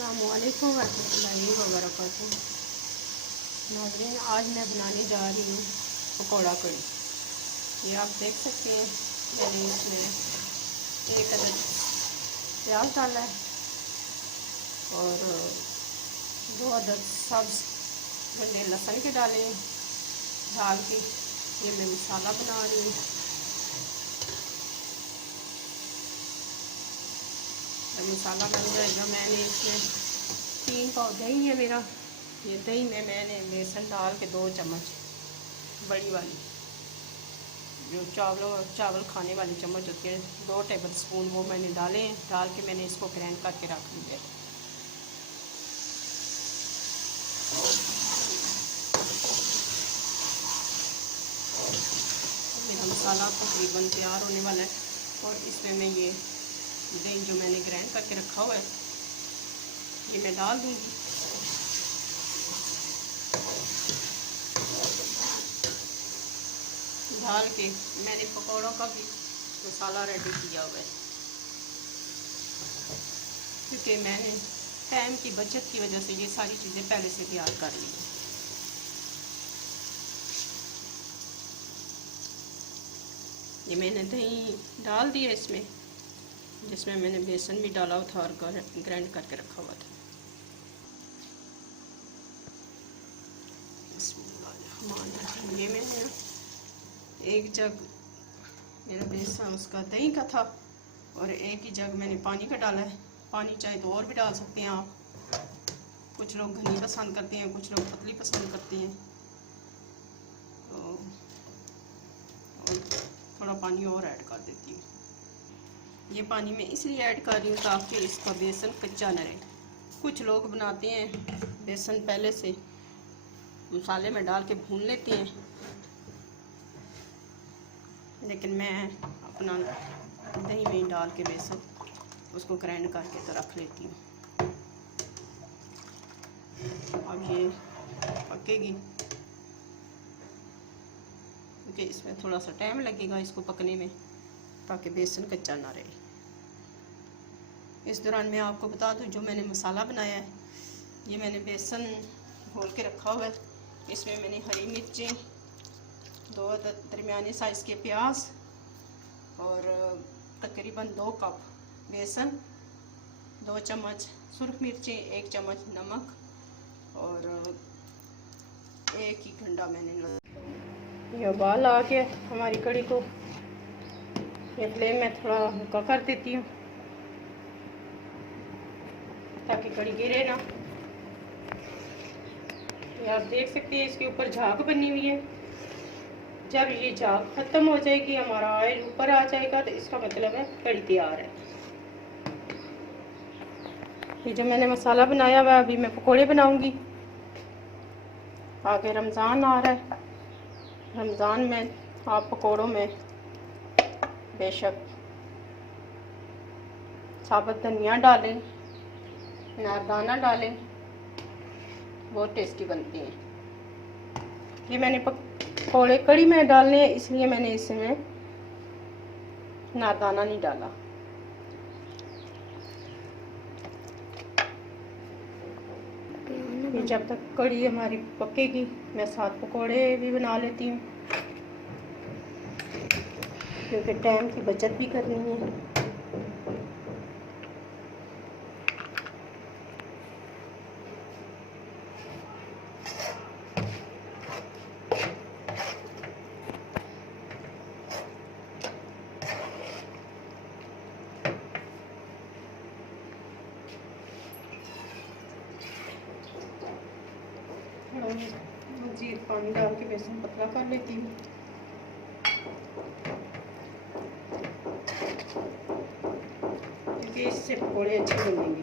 अस्सलामुअलैकुम वरहमतुल्लाहि वबरकातुहू। नाज़रीन, आज मैं बनाने जा रही हूँ पकौड़ा कड़ी। ये आप देख सकते हैं, मैंने इसमें एक अदद प्याज डाला है और 2 अदद सब्ज़ गंदे लहसुन के डाले डाल के ये मैं मसाला बना रही हूँ। मसाला बन जाएगा, मैंने इसमें 3 पाव दही है मेरा। ये दही में मैंने बेसन डाल के 2 चम्मच बड़ी वाली जो चावल खाने वाली चम्मच होती है 2 टेबल स्पून वो मैंने डाले हैं। डाल के मैंने इसको ग्राइंड करके रख लिया है। मेरा मसाला तकरीबन तैयार होने वाला है और इसमें मैं ये दही जो मैंने ग्राइंड करके रखा हुआ है ये मैं डाल दूँगी। डाल के मैंने पकौड़ों का भी मसाला रेडी किया हुआ है, क्योंकि मैंने टाइम की बचत की वजह से ये सारी चीज़ें पहले से तैयार कर ली। ये मैंने दही डाल दिया इसमें, जिसमें मैंने बेसन भी डाला हुआ था और ग्राइंड करके रखा हुआ था। ये मैंने एक जग मेरा बेसन उसका दही का था और एक ही जग मैंने पानी का डाला है। पानी चाहे तो और भी डाल सकते हैं आप। कुछ लोग घनी पसंद करते हैं, कुछ लोग पतली पसंद करते हैं, तो थोड़ा पानी और ऐड कर देती हूँ। ये पानी मैं इसलिए ऐड कर रही हूँ ताकि इसका बेसन कच्चा न रहे। कुछ लोग बनाते हैं बेसन पहले से मसाले में डाल के भून लेते हैं, लेकिन मैं अपना दही में डाल के बेसन उसको ग्राइंड करके तो रख लेती हूँ। अब ये पकेगी क्योंकि इसमें थोड़ा सा टाइम लगेगा इसको पकने में, ताकि बेसन कच्चा ना रहे। इस दौरान मैं आपको बता दूं जो मैंने मसाला बनाया है ये मैंने बेसन घोल के रखा हुआ है। इसमें मैंने हरी मिर्चें, 2 अदद दरमियाने साइज़ के प्याज और तकरीबन 2 कप बेसन, 2 चम्मच सुरख मिर्चें, 1 चम्मच नमक और 1 ही घंटा मैंने ये उबाल आ गया हमारी कड़ी को। ये फ्लेम में थोड़ा हल्का कर देती हूँ ताकि कड़ी गिरे ना। ये आप देख सकते हैं इसके ऊपर झाग बनी हुई है। जब ये झाग ख़त्म हो जाएगी, हमारा ऑयल ऊपर आ जाएगा, तो इसका मतलब है कड़ी तैयार है। ये जो मैंने मसाला बनाया हुआ है अभी मैं पकोड़े बनाऊंगी। आगे रमज़ान आ रहा है, रमज़ान में आप पकोड़ों में बेशक साबुत धनिया डालें, नारदाना डालें, बहुत टेस्टी बनती हैं। ये मैंने पकौड़े कड़ी में डालने हैं, इसलिए मैंने इसमें नारदाना नहीं डाला। जब तक कड़ी हमारी पकेगी मैं साथ पकौड़े भी बना लेती हूँ, क्योंकि टाइम की बचत भी करनी है। मज़ीद पानी डाल के बेसन पतला कर लेती हूँ। क्योंकि इससे पकौड़े अच्छे बनेंगे।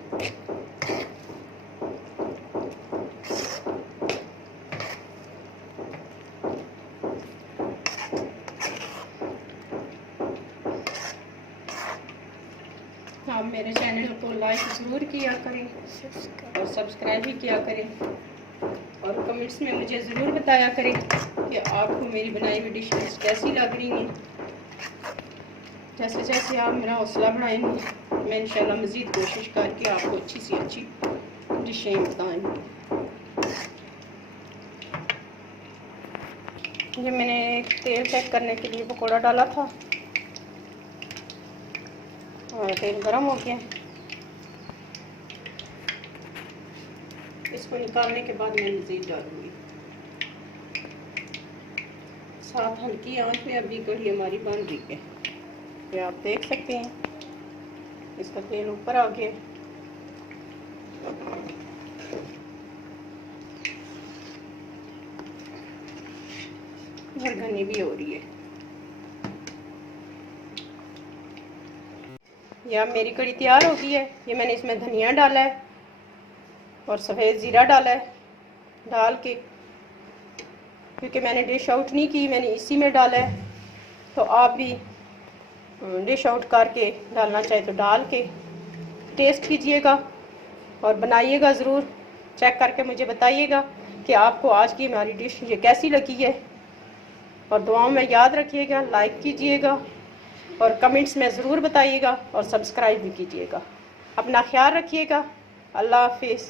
आप मेरे चैनल को लाइक ज़रूर किया करें और सब्सक्राइब भी किया करें, और कमेंट्स में मुझे ज़रूर बताया करें कि आपको मेरी बनाई हुई डिशेस कैसी लग रही हैं। जैसे जैसे आप मेरा हौसला बढ़ाएंगे मैं इंशाल्लाह मज़ीद कोशिश करके आपको अच्छी सी अच्छी डिशें बताएंगे। ये मैंने तेल चेक करने के लिए पकौड़ा डाला था और तेल गरम हो गया। इसको निकालने के बाद मैं मज़ीद डालूंगी। साथ हल्की आंच में अभी कढ़ी हमारी बन रही है। ये आप देख सकते हैं, इसका तेल ऊपर आ गया। झरगनी भी हो रही है। या मेरी कढ़ी तैयार हो गई है। ये मैंने इसमें धनिया डाला है और सफ़ेद ज़ीरा डाला है। डाल के, क्योंकि मैंने डिश आउट नहीं की, मैंने इसी में डाला है, तो आप भी डिश आउट करके डालना चाहे तो डाल के टेस्ट कीजिएगा और बनाइएगा ज़रूर। चेक करके मुझे बताइएगा कि आपको आज की हमारी डिश ये कैसी लगी है। और दुआओं में याद रखिएगा, लाइक कीजिएगा और कमेंट्स में ज़रूर बताइएगा और सब्सक्राइब भी कीजिएगा। अपना ख्याल रखिएगा। अल्लाह हाफिज़।